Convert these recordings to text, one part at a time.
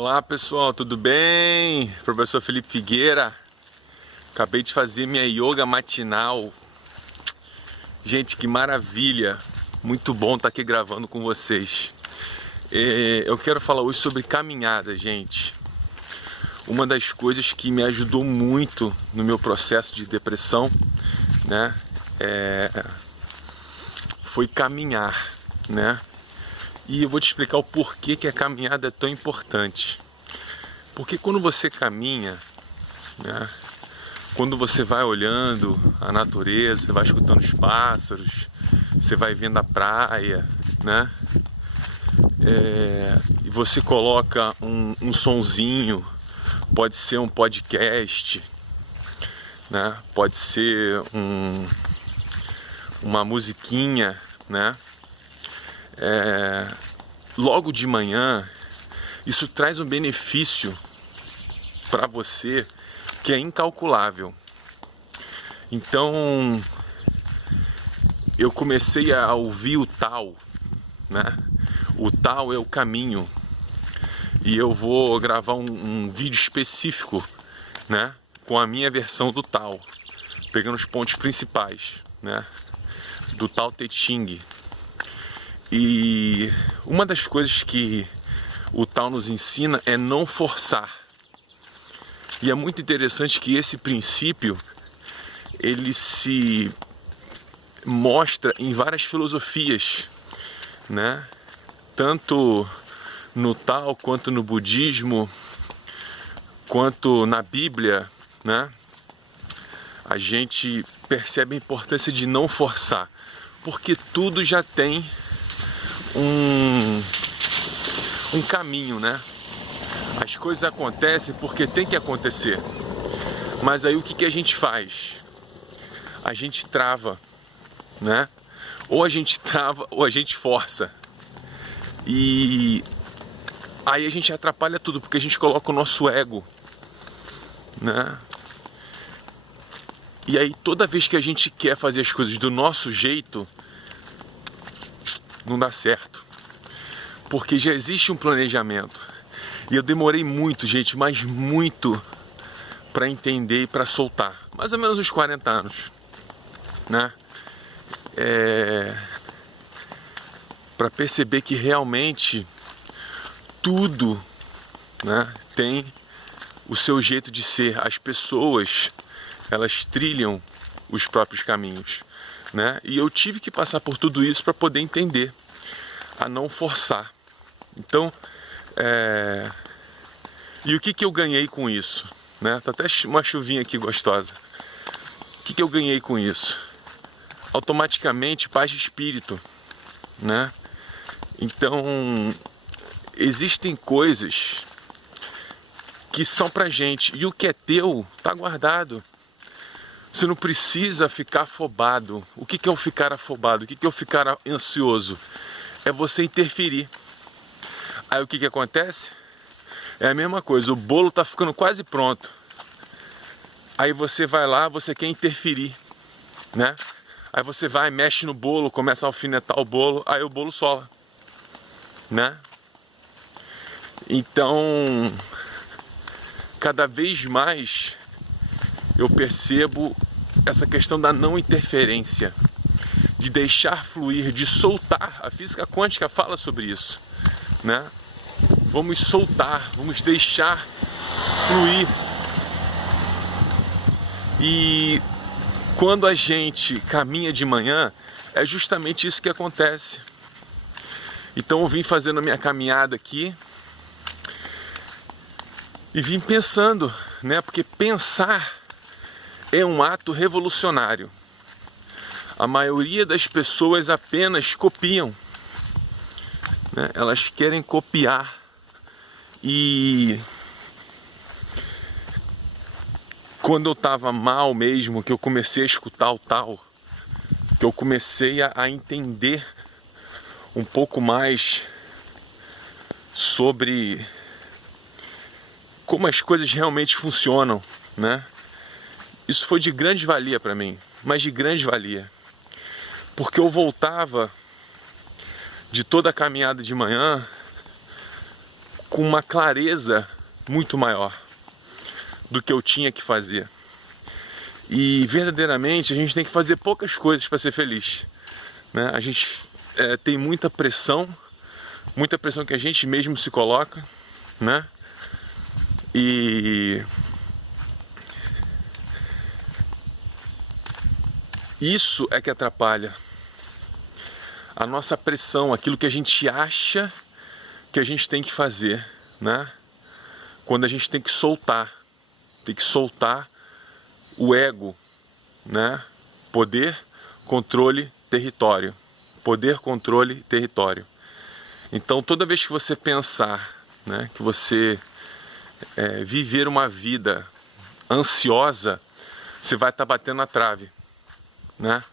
Olá pessoal, tudo bem? Professor Felipe Figueira. Acabei de fazer minha yoga matinal. Gente, que maravilha! Muito bom estar aqui gravando com vocês. Eu quero falar hoje sobre caminhada, gente. Uma das coisas que me ajudou muito no meu processo de depressão, né, foi caminhar, né? E eu vou te explicar o porquê que a caminhada é tão importante. Porque quando você caminha, né, quando você vai olhando a natureza, você vai escutando os pássaros, você vai vendo a praia, né? E você coloca um sonzinho, pode ser um podcast, né? Pode ser uma musiquinha, né? Logo de manhã, isso traz um benefício para você que é incalculável. Então, eu comecei a ouvir o Tao, né? O Tao é o caminho, e eu vou gravar um vídeo específico, né, com a minha versão do Tao, pegando os pontos principais, né, do Tao Te Ching. E uma das coisas que o Tao nos ensina é não forçar. E é muito interessante que esse princípio, ele se mostra em várias filosofias, né? Tanto no Tao, quanto no budismo, quanto na Bíblia, né? A gente percebe a importância de não forçar, porque tudo já tem um caminho, né? As coisas acontecem porque tem que acontecer. Mas aí o que a gente faz? A gente trava, né? Ou a gente trava ou a gente força. E aí a gente atrapalha tudo, porque a gente coloca o nosso ego, né? E aí toda vez que a gente quer fazer as coisas do nosso jeito, não dá certo, porque já existe um planejamento. E eu demorei muito, gente, mas muito, para entender e para soltar. Mais ou menos uns 40 anos, né? Para perceber que realmente tudo, né, tem o seu jeito de ser. As pessoas, elas trilham os próprios caminhos, né? E eu tive que passar por tudo isso para poder entender, a não forçar. Então, e o que eu ganhei com isso, né? Tá até uma chuvinha aqui gostosa. O que eu ganhei com isso? Automaticamente paz de espírito, né? Então, existem coisas que são pra gente, e o que é teu tá guardado. Você não precisa ficar afobado. O que é o ficar afobado? O que é o ficar ansioso? É você interferir. Aí o que acontece? É a mesma coisa, o bolo tá ficando quase pronto. Aí você vai lá, você quer interferir, né? Aí você vai, mexe no bolo, começa a alfinetar o bolo, aí o bolo sola, né? Então, cada vez mais eu percebo essa questão da não interferência, de deixar fluir, de soltar. A física quântica fala sobre isso, né? Vamos soltar, vamos deixar fluir. E quando a gente caminha de manhã, é justamente isso que acontece. Então eu vim fazendo a minha caminhada aqui e vim pensando, né? Porque pensar é um ato revolucionário. A maioria das pessoas apenas copiam, né? Elas querem copiar. E quando eu estava mal mesmo, que eu comecei a escutar o Tao, que eu comecei a entender um pouco mais sobre como as coisas realmente funcionam, né? Isso foi de grande valia para mim, mas de grande valia, porque eu voltava de toda a caminhada de manhã com uma clareza muito maior do que eu tinha que fazer. E verdadeiramente a gente tem que fazer poucas coisas para ser feliz, né? A gente tem muita pressão que a gente mesmo se coloca, né? E isso é que atrapalha a nossa pressão, aquilo que a gente acha que a gente tem que fazer, né? Quando a gente tem que soltar o ego, né? Poder, controle, território. Poder, controle, território. Então, toda vez que você pensar, né, que você viver uma vida ansiosa, você vai estar batendo na trave, né?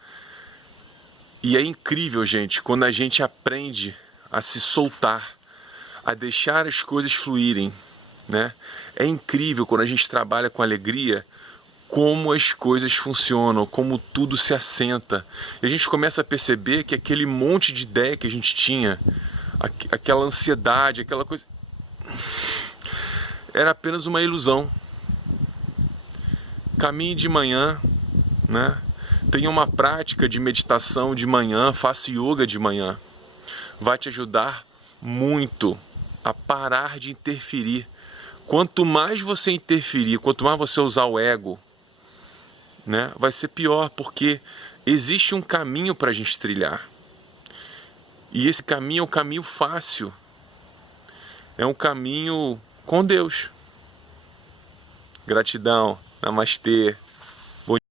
E é incrível, gente, quando a gente aprende a se soltar, a deixar as coisas fluírem, né? É incrível quando a gente trabalha com alegria, como as coisas funcionam, como tudo se assenta. E a gente começa a perceber que aquele monte de ideia que a gente tinha, aquela ansiedade, aquela coisa, era apenas uma ilusão. Caminhe de manhã, né? Tenha uma prática de meditação de manhã, faça yoga de manhã. Vai te ajudar muito a parar de interferir. Quanto mais você interferir, quanto mais você usar o ego, né, vai ser pior, porque existe um caminho para a gente trilhar. E esse caminho é um caminho fácil. É um caminho com Deus. Gratidão. Namastê.